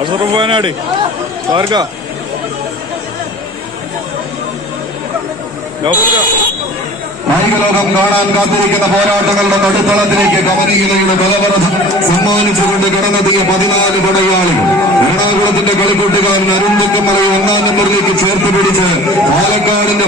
അസറഫ് വയനാട് സാർക്ക ജാഫർക്ക കായിക ലോകം കാണാൻ കാത്തിരിക്കുന്ന പോരാട്ടങ്ങളുടെ നടുത്തളത്തിലേക്ക് കവനീലയുടെ ബലവർദ്ധം സമ്മാനിച്ചുകൊണ്ട് കടന്നെത്തിയ പതിനാല് പടയാളികൾ എറണാകുളത്തിന്റെ കളിക്കൂട്ടുകാരൻ അരുണ്ടക്കമലയെ ഒന്നാം നമ്പറിലേക്ക് ചേർത്ത് പിടിച്ച് പാലക്കാടിന്റെ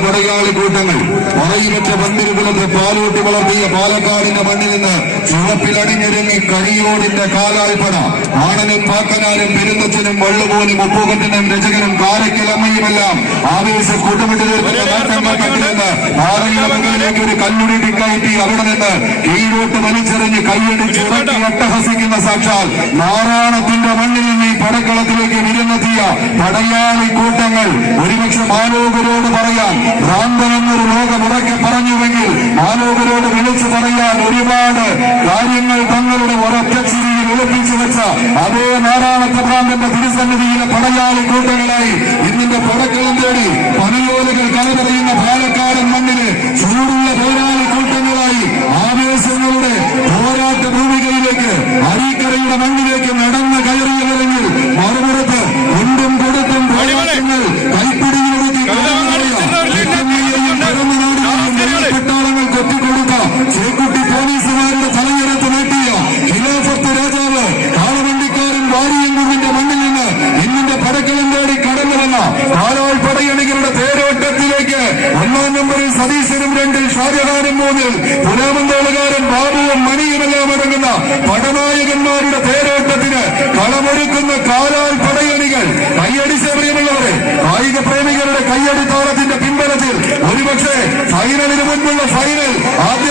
പറയിമറ്റ പന്തിരുകുളത്ത് പാലൂട്ടി വളർത്തിയ പാലക്കാടിന്റെ മണ്ണിൽ നിന്ന് ചുവപ്പിലണിഞ്ഞൊരുങ്ങി കഴിയോടിന്റെ കാലാൽപ്പട ആണനും പാക്കനാലും പെരുന്നച്ചനും വള്ളുപോലും ഉപ്പുകത്തിനും രചകനും കാരക്കിലമ്മയുമെല്ലാം ആവേശ കൂട്ടമിട്ട് തീർക്കുന്ന നാട്ടങ്ങൾ കണ്ടിരുന്ന് പാറയുടെ ഒരു കല്ലുടി കയറ്റി അവിടെ നിന്ന് കീഴോട്ട് വലിച്ചെറിഞ്ഞ് കൈയടിച്ച് ഇറക്കി അട്ടഹസിക്കുന്ന സാക്ഷാൽ നാരായണത്തിന്റെ മണ്ണിൽ നിന്ന് ഈ പടക്കളത്തിലേക്ക് വിരുന്നെത്തിയ പടയാളി കൂട്ടങ്ങൾ ഒരുപക്ഷെ മാലോകരോട് പറയാൻ ഭ്രാന്തനെന്നൊരു ലോകമുറക്കെ പറഞ്ഞുവെങ്കിൽ മാലോകരോട് വിളിച്ചു പറയാൻ ഒരുപാട് കാര്യങ്ങൾ തങ്ങളുടെ ഒരൊറ്റ ചിരിയിൽ ഒളിപ്പിച്ചു വെച്ച അതേ നാരായണത്തെ ഭ്രാന്തന്റെ തിരുസന്നിധിയിലെ പടയാളി കൂട്ടങ്ങളായി ഇന്നിന്റെ പടക്കളം തേടി പനയോലുകൾ നടന്ന് കയറിയവരെങ്കിൽ മറുപുറത്ത് കൊണ്ടും കൊടുത്തും പോരാട്ടങ്ങൾ കൈപ്പിടിയിലൊതുക്കി പട്ടാളങ്ങൾ കൊത്തിക്കൊടുത്ത ചേക്കുട്ടി പോലീസുകാരുടെ തലയെടുത്ത് നീട്ടിയ ഖിലാഫത്ത് രാജാവ് കാളവണ്ടിക്കാരൻ വാരിയങ്കുവിന്റെ മണ്ണിൽ നിന്ന് ഇന്നിന്റെ പടക്കളം തേടി കടന്നു വന്ന പാലാൾ പടയണികളുടെ തേരോട്ടത്തിലേക്ക് ഒന്നാം നമ്പറിൽ സതീശനും രണ്ടിൽ ഷാജഹാനും മൂന്നിൽ പുരാമന്തോളുകാരൻ ബാബുവും മണിയുമെല്ലാം അടങ്ങുന്ന പടനായകന്മാരുടെ പേരോട്ടത്തിന് കളമൊരുക്കുന്ന കാലാൽ പടയണികൾ കയ്യടിച്ച പ്രിയമുള്ളവരെ കായിക പ്രേമികളുടെ കയ്യടി താളത്തിന്റെ പിൻബലത്തിൽ ഒരുപക്ഷെ ഫൈനലിന് മുൻപുള്ള ഫൈനൽ ആദ്യ